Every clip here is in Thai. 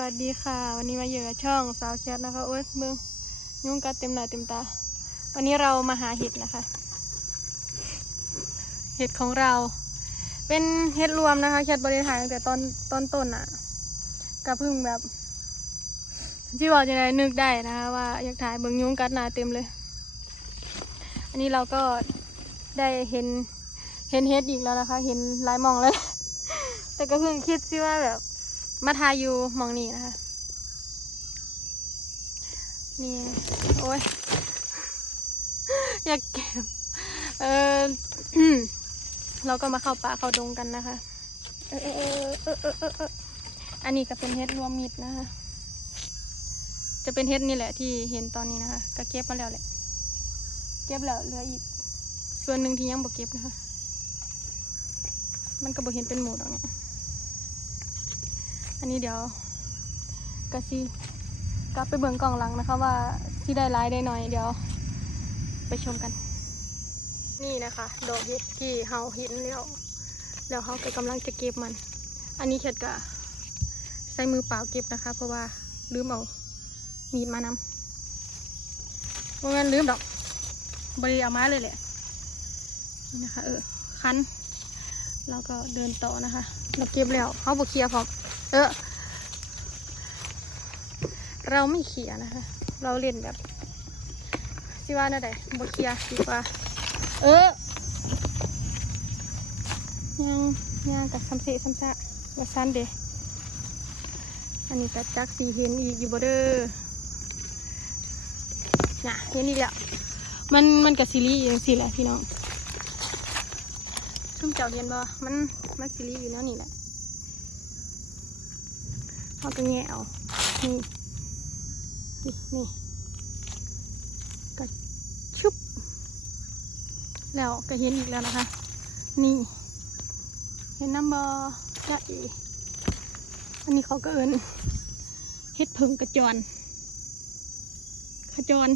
วัสดีค่ะ วันนี้มาอยู่กับช่องสาวแคทนะคะโอ๊ยมืองยุ่งกัดเต็มหน้าเต็มตา วันนี้เรามาหาเห็ดนะคะ เห็ดของเรา เป็นเห็ดรวมนะคะแคทบริหารตั้งแต่ตอนตอนต้นอะก็เพิ่งแบบที่บอกจะได้นึกได้นะคะว่าอยากถ่ายเบิงยุ่งกัดหน้าเต็มเลย อันนี้เราก็ได้เห็นเห็นเห็ดอีกแล้วนะคะ เห็นหลายมองแล้ว แต่ก็เพิ่งคิดซิว่าแบบ มาทายอยู่มองนี้นะคะ นี่ โอ้ย อยากเก็บ เออเราก็มาเข้าป่าเข้าดงกันนะคะ เออเออเออเออเออเอออันนี้ก็เป็นเฮ็ดรวมมิตรนะคะ จะเป็นเฮ็ดนี่แหละที่เห็นตอนนี้นะคะ ก็เก็บมาแล้วแหละ เก็บแล้วเหลืออีก ส่วนหนึ่งที่ยังบ่เก็บนะคะ มันก็บ่เห็นเป็นหมูดอกเนี่ย อันนี้เดี๋ยวกะซีกลับไปเบิ่งกล่องหลังนะคะว่าที่ได้ร้ายได้หน้อยเดี๋ยว ไปชมกัน นี่นะคะดอกเห็ดที่เฮาเห็นแล้วแล้วเฮาก็กำลังจะเก็บมัน อันนี้เข็ดกะใส่มือเปล่าเก็บนะคะ เพราะว่าลืมเอามีดมานำเพราะงั้นลืมดอกบริเอามาเลยแหละนี่นะคะ เออคันแล้วก็เดินต่อนะคะเราเก็บแล้วเขาบกเคลียร์พร้อม เออเราไม่เขียนะคะ เราเล่นแบบสิว่าน่าใดบเคียร์ดีกว่า เออยังยังกับซ้ำเสะซ้ำซะกระสันเดอันนี้ก็จักสีเห็นอีกอยู่บ่เด้อน่ะเห็นอีกแล้ว มันมันกับซีรีส์อย่างสิแหละพี่น้องซุ่มเจ้าเห็นบ่มันมันซีรีส์อยู่แล้วนี่แหละ เขาก็แงะเอานี่นี่นี่ก็ชุบ แล้วก็เห็นอีกแล้วนะคะ นี่ เห็นน้ำบอยะเออันนี้เขาก็เอินเฮ็ดเพิงกระจรขจร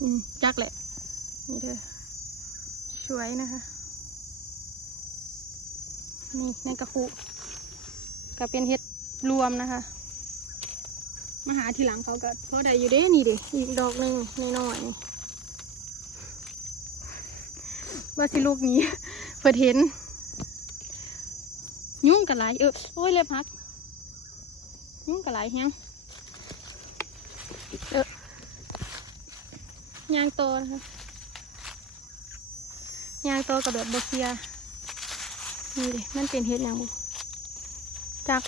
อืมจักแหละ นี่เด้อสวยนะคะ นี่ในกระคุก็เป็นเฮ็ด รวมนะคะ มาหาทีหลังเขาก็เพราะใดอยู่เด้นี่เด้อีกดอกหนึ่งน้อยๆว่าสิลูกนี้เพื่อเห็น ยุ่งกับหลายเออโอ้ยเล็บหัก ยุ่งกับหลายแฮงเออยางโตนะคะยางโตกับแบบบเซียนี่เด้มันเป็นเห็ดยังบุจัก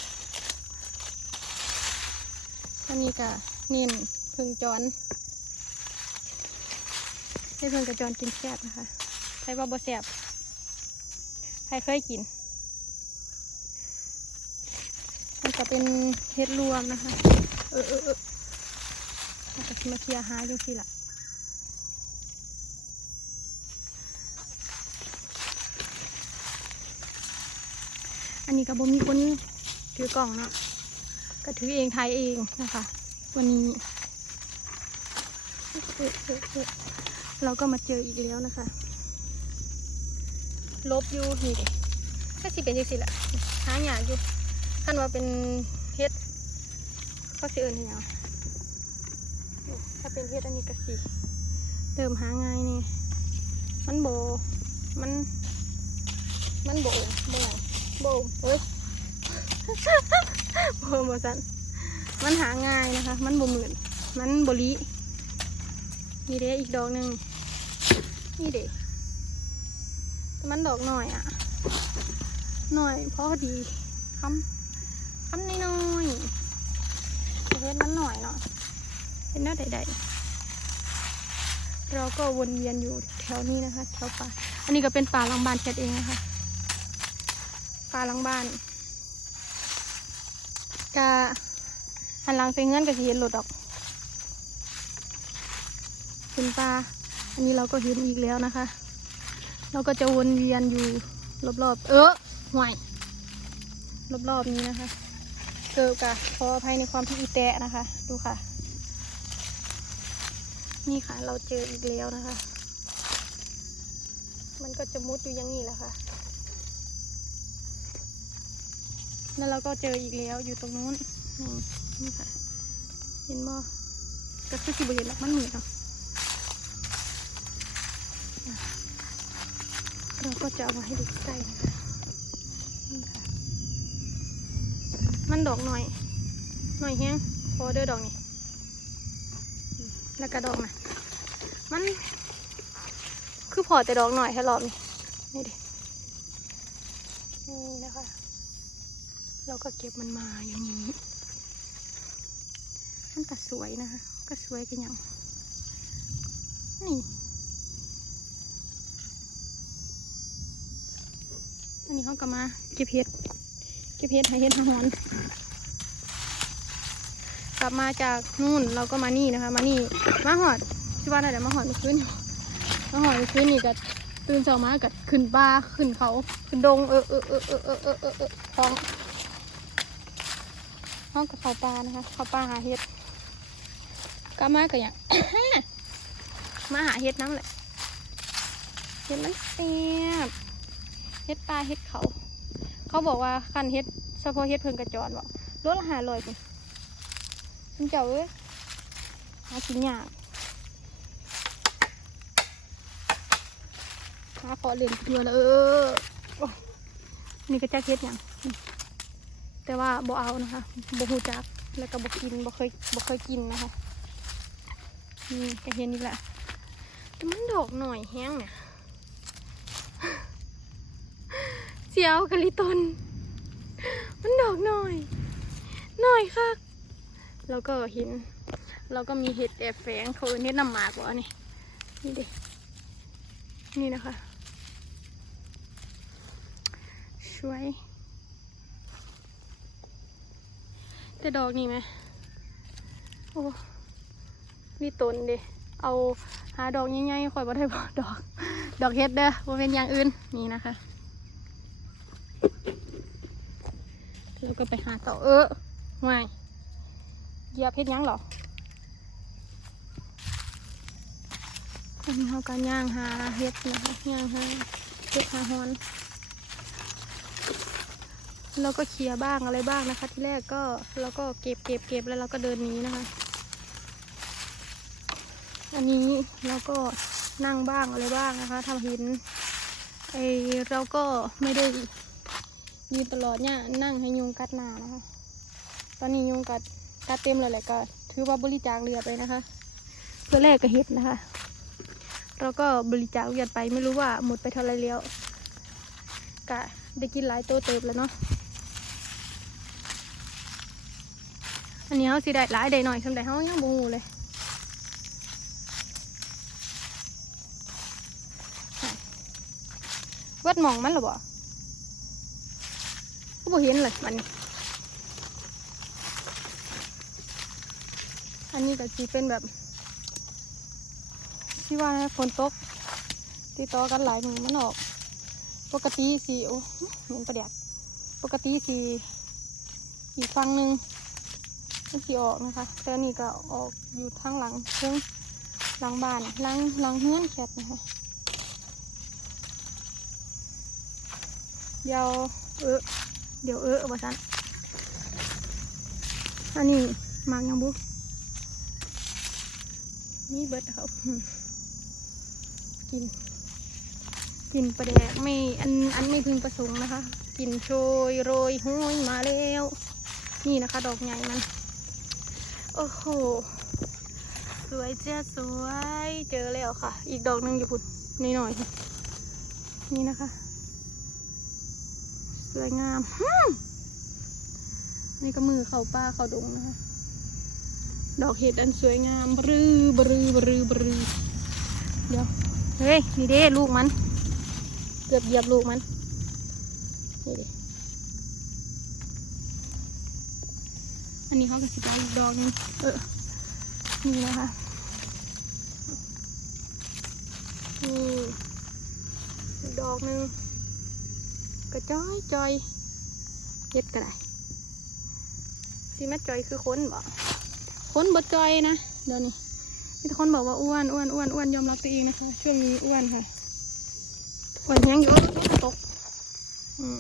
นนี้ก็นิ่มพึ่งจอนให้พึ่งกระจอนกินแซ่บนะคะใครว่าบ่แซ่บใครเคยกิน มันจะเป็นเฮ็ดรวมนะคะ เออเออเออมาเคลียร์หาอยู่สิล่ะอันนี้ก็บ่มีคนถือกล่องเนาะ ก็ถือเองทายเองนะคะ วันนี้ เราก็มาเจออีกแล้วนะคะ ลบอยู่นี่ก็สิเป็นยังสิละหาหยาอยู่คันว่าเป็นเฮ็ดก็สิเอิญเหี่ยถ้าเป็นเฮ็ดอันนี้ก็สิเริ่มหาง่ายนี่มันโบมัน มันโบโบโบเฮ้ย โบโบสันมันหาง่ายนะคะ มันบ่หมือนมันบรินี่เด้อีกดอกหนึ่งนี่เด้มันดอกหน่อยอะหน่อยเพราะดีคำคำน้อยๆประเภทมันหน่อยเนาะเป็นหน้าใดๆเราก็วนเวียนอยู่แถวนี้นะคะแถวป่า อันนี้ก็เป็นป่าลังบานแคทเองนะคะป่าลังบาน กะหันหลังไปเงื่อนกับสิเห็นรถดออกเป็นปลาอันนี้เราก็เห็นอีกแล้วนะคะ เราก็จะวนเวียนอยู่รอบๆ เออห่วยรอบๆนี้นะคะ เกิดกะขออภัยในความที่อีแตะนะคะ ดูค่ะ นี่ค่ะเราเจออีกแล้วนะคะ มันก็จะมุดอยู่อย่างนี้แหละค่ะ แล้วเราก็เจออีกแล้วอยู่ตรงนู้นนี่นี่ค่ะ เห็นบ่ก็คือสิบ่เห็นหรอกมันมืดเนาะอะเราก็จะเอามาให้ดูใกล้นะคะนี่ค่ะ มันดอกหน่อย หน่อยแห้งพอเด้อดอกนี่อืมแล้วก็ดอกนะมัน คือพอแต่ดอกหน่อยแค่รอบนี้นี่ดินี่นะคะ เราก็เก็บมันมาอย่างนี้ มันก็สวยนะคะ ก็สวยกันอย่างนี่อันนี้เขาก็มาเก็บเห็ด เก็บเห็ดให้เห็ดหอนกลับมาจากนู่นเราก็มานี่นะคะ มานี่มาหอดชิวานอะไรมาหอดมาคืนมาหอดมาคืนนี่ก็ตื่นเช้ามาก็ขึ้นบ้าขึ้นเขาขึ้นดงเออเออเออเออเออเออเออของ ห้องกับเขาป่านะคะเขาวป่าหาเห็ดกลับมาก็อย่าง มาหาเห็ดน้ำแหละเห็ดมันแซ่บเห็ดปลาเห็ดเขา เขาบอกว่าคันเห็ดเฉพาะเห็ดเพิ่งกระจรบอกละหาลอยคุณคุณเจ้าเอ้ยหากินยากหาพอเล่นเพื่อแล้วเออโอ้นี่ก็จะเฮ็ดหยัง แต่ว่าบ่เอานะคะบ่หูจักแล้วก็บ่กินบ่เคยบ่เคยกินนะคะนี่ก็เห็นนี่แหละแต่มันดอกหน่อยแห้งเนี่ยเสียวกะลิตนมันดอกหน่อย หน่อยค่ะแล้วก็เห็นเราก็มีเห็ดแอบแฝงเขาเอิ้นเห็ดน้ำหมากวะนี่นี่ดินี่นะคะ ช่วย แต่ดอกนี่ไหมโอ้นี่ต้นเดิเอาหาดอกใหญ่ๆคอยบ่ได้บอดอก ดอกเห็ดเด้อว่าเป็นอย่างอื่นนี่นะคะแล้วก็ไปหาต่อเออห่วยเหยียบเฮ็ดยังหรออันนี้เขาก็ย่างหาเฮ็ดนะคะย่างหาเฮ็ดหาฮอน เราก็เคลียร์บ้างอะไรบ้างนะคะ ที่แรกก็เราก็เก็บเก็บเก็บแล้วเราก็เดินนี้นะคะ อันนี้เราก็นั่งบ้างอะไรบ้างนะคะทำหินไอเราก็ไม่ได้ยืนตลอดเนี่ยนั่งให้ยุงกัดหนานะคะ ตอนนี้ยุงกัดกัดเต็มเลยแหละก็ถือว่าบริจาคเลือดไปนะคะ เพื่อแลกกับเห็ดนะคะ เราก็บริจาคเลือดไปไม่รู้ว่าหมดไปเท่าไรแล้วกะได้กินหลายโตเติบแล้วเนาะ อันนี้เขาสิได้หลายได้หน่อยสำหรับเขายังบูเลยวัดมองมันหรอบ่ก็บ่เห็นเลยมันอันนี้ก็จีเป็นแบบที่ว่าฝนตกติดต่อกันหลายมือมันออก ปกติสีโอ้เหมือนประเดียดปกติสีอีกฝั่งหนึ่ง มันสีออกนะคะ แต่อันนี่ก็ออกอยู่ทางหลังเชิงหลังบ้านหลังหลังเฮือนแคบนะคะเดี๋ยวเออเดี๋ยวเออว่าสันอันนี้มากยังบุนี่เบิดครับอืมกิน กินปลาแดกไม่อันอันไม่พึงประสงค์นะคะ กินโชยโรยห้อยมาแล้ว นี่นะคะ ดอกใหญ่มัน โอ้โห สวยเจ้าสวย เจอแล้วค่ะ อีกดอกหนึงอยู่พุ่นนี่หน่อยๆนี่นะคะ สวยงามฮึ่มนี่ก็มือเขาป้าเขาดงนะคะ ดอกเห็ดอันสวยงามบรือบรือบรือบรือเดี๋ยว เฮ้ย นี่เด้ลูกมัน เกือบเหยียบลูกมัน นี่เด้ อันนี้เขาก็สิไปอีกดอกนึงเออนี่นะคะนี่อีดอกหนึงกระจ้อยจอยเฮ็ดก็ได้ซีแม่จอยคือคนบ่คนบ่จอยนะเดี๋ยวนี้มีคนบอกว่าอ้วนอ้วนอ้วนอ้วนยอมรับตัวเองนะคะช่วงนี้อ้วนค่ะอ้วนยังอยู่ตกอืม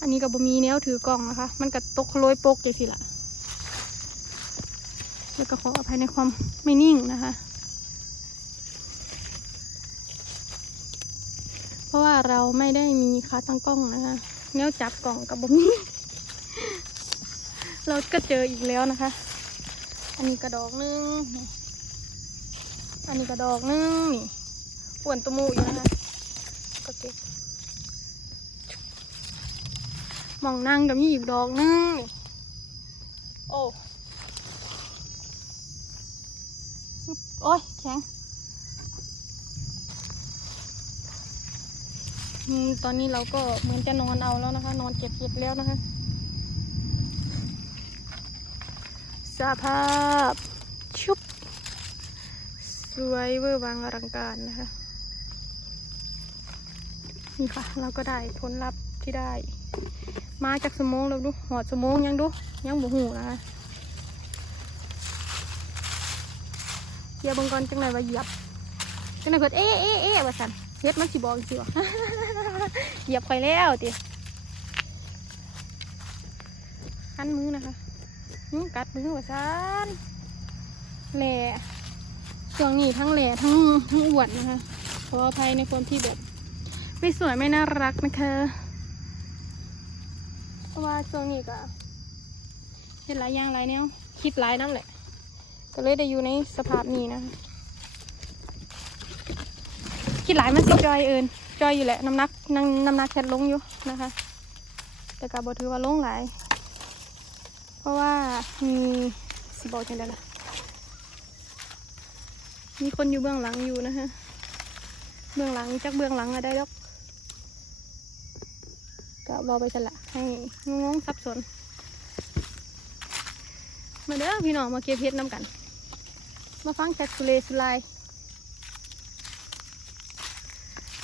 อันนี้ก็บ่มีแนวถือกล่องนะคะ มันก็ตกโรยโปกจังสิละแล้วก็ขออภัยในความไม่นิ่งนะคะ เพราะว่าเราไม่ได้มีขาตั้งกล้องนะคะแนวจับกล่องกับบ่มีเราก็เจออีกแล้วนะคะ อันนี้กระดอกหนึงนี่อันนี้กระดอกหนึงนี่ป่วนตวมูอยู่นะคะก็เก็บ มองนั่งกับมีอีกดอกหนึงนี่โอ้โอ้ยแข็งตอนนี้เราก็เหมือนจะนอนเอาแล้วนะคะ นอนเก็บเห็ดแล้วนะคะสภาพชุบ สวยเวอร์วังอลังการนะคะ นี่ค่ะ เราก็ได้ผลลัพธ์ที่ได้ มาจากสมองแล้วดูหอดสมองยังดูยังบ่หูนะคะเหยียบบางกอนจังไหนว่าเหยียบจังไหนเพิ่นเอ๊ะเอ๊ะเอ๊ะว่าสันเฮ็ดมันสิบอกสิวะเหยียบไปแล้วติคันมือนะคะยุงกัดมือว่าสันแหล่ช่วงนี้ทั้งแหล่ทั้งทั้งอวดนะคะขออภัยในคนที่แบบไม่สวยไม่น่ารักนะคะ ราะว่าช่วงนี้ก็เห็นหลายอย่างหลายแนวคิดหลายน้ำแหละ ก็เลยได้อยู่ในสภาพนี้นะคะคิดหลายมันสิจอยเอินจอยอยู่แหละน้ำหนักน้ำน้ำหนักแคทลงอยู่นะคะ แต่กับบถือว่าลงหลาย เพราะว่ามีสิบอกจังไดล่ะมีคนอยู่เบื้องหลังอยู่นะคะเบื้องหลังจากเบื้องหลังอะได้ดอก ก็บอไปสละให้งงๆสับสน มาเด้อพี่น้องมาเก็บเพชรน้ำกัน มาฟังแคทสุเลสุไล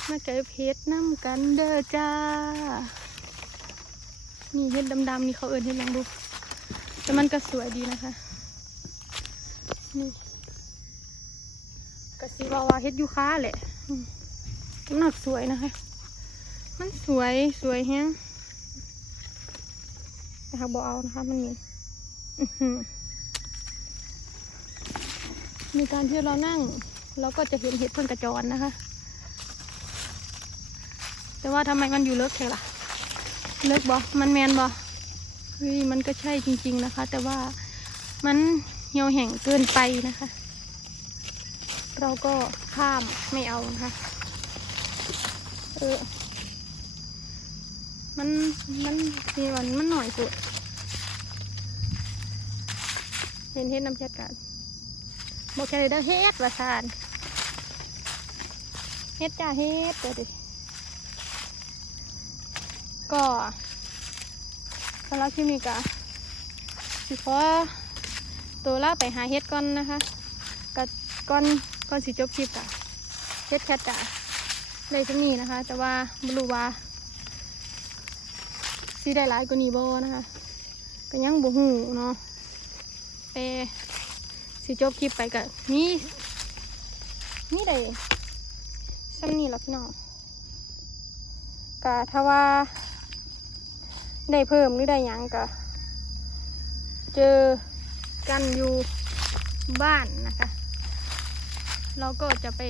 มาเก็บเพชรน้ำกันเด้อจ้า นี่เห็ดดำๆนี่เขาเอิญเห็ดหยังดู แต่มันก็สวยดีนะคะ นี่กะสีวาวาเฮ็ดยูคาแหละน้ำหนักสวยนะคะ สวยสวยแฮงนะคะบอเอานะคะมันมีมีการที่เรานั่ง เราก็จะเห็นเห็ดเพิ่งกระจรนะคะ แต่ว่าทำไมมันอยู่เลิกแค่ล่ะ เลิกบอมันแมนบอเฮ้ยมันก็ใช่จริง ๆนะคะ แต่ว่ามันเหี่ยวแห้งเกินไปนะคะ เราก็ข้ามไม่เอานะคะ เออ มันมันมีวันมันหน่อยสุดเห็นเฮ็ดน้ำแชทกันบอกแค่เลยเด้อเฮ็ดว่าซานเฮ็ดจ้าเฮ็ดเดี๋ยวดิก็สำหรับคลิปนี้ก็สิขอตัวลาไปหาเฮ็ดก่อนนะคะก็ก่อนก่อนสิจบคลิปอะเฮ็ดแคทจ้ะเลยจะมีนะคะ แต่ว่าไม่รู้ว่า สิได้หลายกว่านี้บ่นะคะ ก็ยังบ่หูเนาะแต่สิจบคลิปไปก็นี่นี่ได้ซ้ำนี่หรอพี่น้องก็ถ้าว่า ได้เพิ่มหรือได้ยังก็เจอกันอยู่บ้านนะคะ เราก็จะไป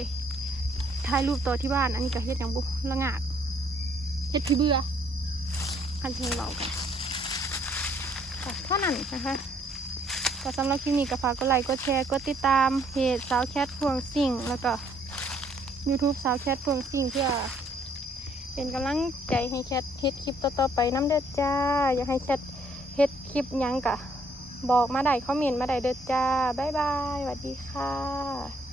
ถ่ายรูปตัวที่บ้าน อันนี้ก็เฮ็ดอย่างบุละงาดเฮ็ดที่เบื่อ คันเทงเรากันก็เท่านั้นนะคะก็สำหรับคลิปนี้ก็ฝากกดไลค์กดแชร์กดติดตามเพจสาวแคทพวงสิ่ง แล้วก็ YouTube สาวแคทพวงสิ่งเพื่อ เป็นกำลังใจให้แคทเฮ็ดคลิปต่อๆไปน้ำเด้อจ้า อยากให้แคทเฮ็ดคลิปยังกะ บอกมาได้คอมเมนต์มาได้เด้อจ้า บ๊ายบายสวัสดีค่ะ